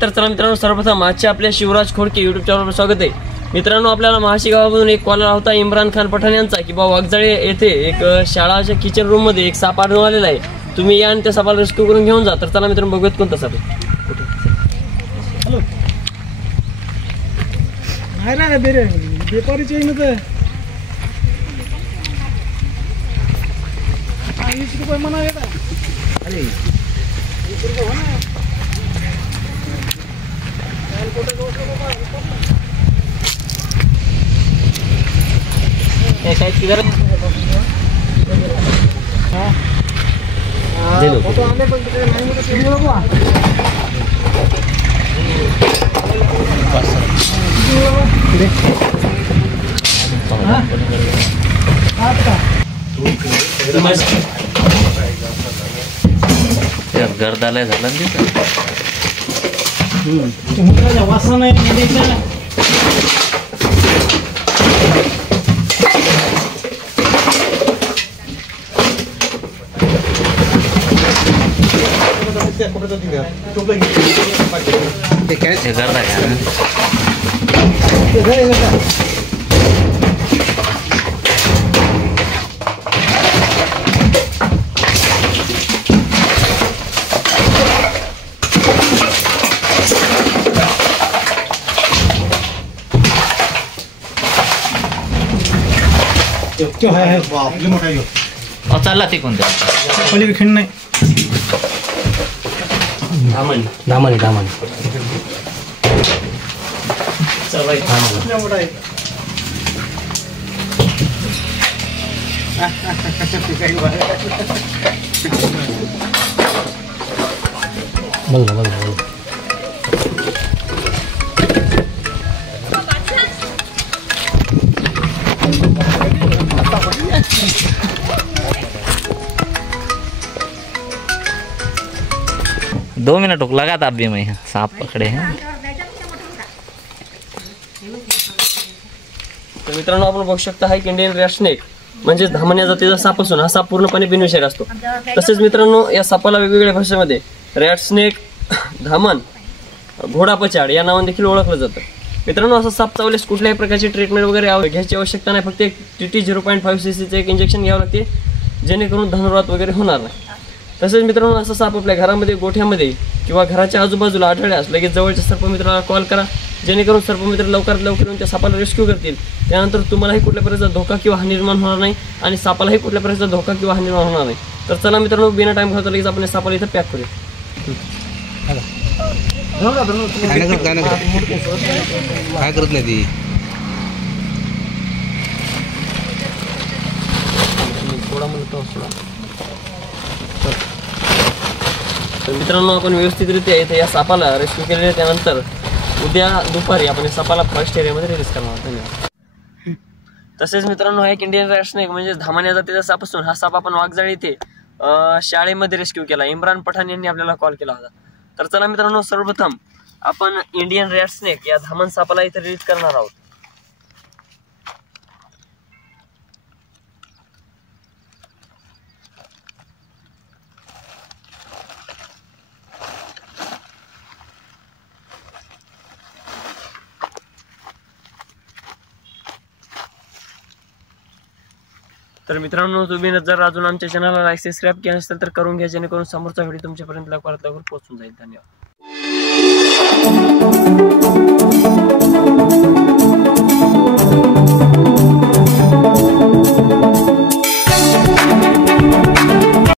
तर चला मित्रांनो, सर्वप्रथम आजच्या आपल्या शिवराज खोडके युट्यूब चॅनलवर स्वागत आहे. मित्रांनो, आपल्याला महाशी गावामधून एक कॉल आला होता इम्रान खान पठाण यांचा की बाबा वाघजाळे येथे एक शाळाच्या किचन रूम मध्ये एक साप आढळून आलेला आहे, तुम्ही या आणि त्या सापाला रेस्क्यू करून घेऊन जा. तर चला मित्रांनो, बघूयात कोणता साप आहे. शायद किधर दे दो गर्दाला झाला वासा नाही. चालला ते कोणत्या पलीकडे खिंड नाही. दामाने बघ 2 मिनट लगा था अभी मैं सांप पकडे हैं. तर मित्रांनो, आपण बघू शकता हा इंडियन रॅट स्नेक म्हणजे धामण्या जातीचा साप असून हा साप पूर्णपणे बिनविषारी असतो. तसेच मित्रांनो, या सापाला वेगवेगळ्या भाषेमध्ये रॅट स्नेक, धामण, घोडापचाड या नावाने देखील ओळखलं जातं. मित्रांनो, असा साप चावल्यास कुठल्याही प्रकारची ट्रीटमेंट वगैरे घ्यायची आवश्यकता नाही. फक्त एक TT 0.5 cc एक इंजेक्शन घ्यावं लागते, जेणेकरून धनुर्वात वगैरे होणार नाही. तसेच मित्रांनो, असा साप आपल्या घरामध्ये, गोठ्यामध्ये किंवा घराच्या आजूबाजूला आढळल्यास लगेच जवळच्या सर्पमित्राला कॉल करा, जेणेकरून सर्पमित्र लवकरात लवकर येऊन त्या सापाला रेस्क्यू करतील. त्यानंतर तुम्हालाही कुठल्या प्रकारचा धोका किंवा हानी निर्माण होणार नाही आणि सापालाही कुठल्या प्रकारचा धोका किंवा हानी निर्माण होणार नाही. तर चला मित्रांनो, बिना टाइम घालता लगेच आपण सापाला इथं पॅक करूया. काय करत नाही ती तर मित्रांनो, आपण व्यवस्थितरित्या इथे या सापाला रेस्क्यू केलेले. त्यानंतर उद्या दुपारी आपण या सापाला फॉरेस्ट एरियामध्ये रिलीज करणार आहोत. धन्यवाद. तसेच मित्रांनो, हा एक इंडियन रॅट स्नेक म्हणजे धामण्या जातीचा साप असून हा साप आपण वाघजाळी इथे शाळेमध्ये रेस्क्यू केला. इम्रान पठाण यांनी आपल्याला कॉल केला होता. तर चला मित्रांनो, सर्वप्रथम आपण इंडियन रॅट स्नेक या धामण सापाला इथे रिलीज करणार आहोत. तर मित्रांनो, तुम्ही जर अजून आमच्या चॅनलला लाईक सबस्क्राईब केलं असेल तर करून घ्या, जेणेकरून समोरचा व्हिडिओ तुमच्यापर्यंत लवकरात लवकर पोहोचून जाईल. धन्यवाद.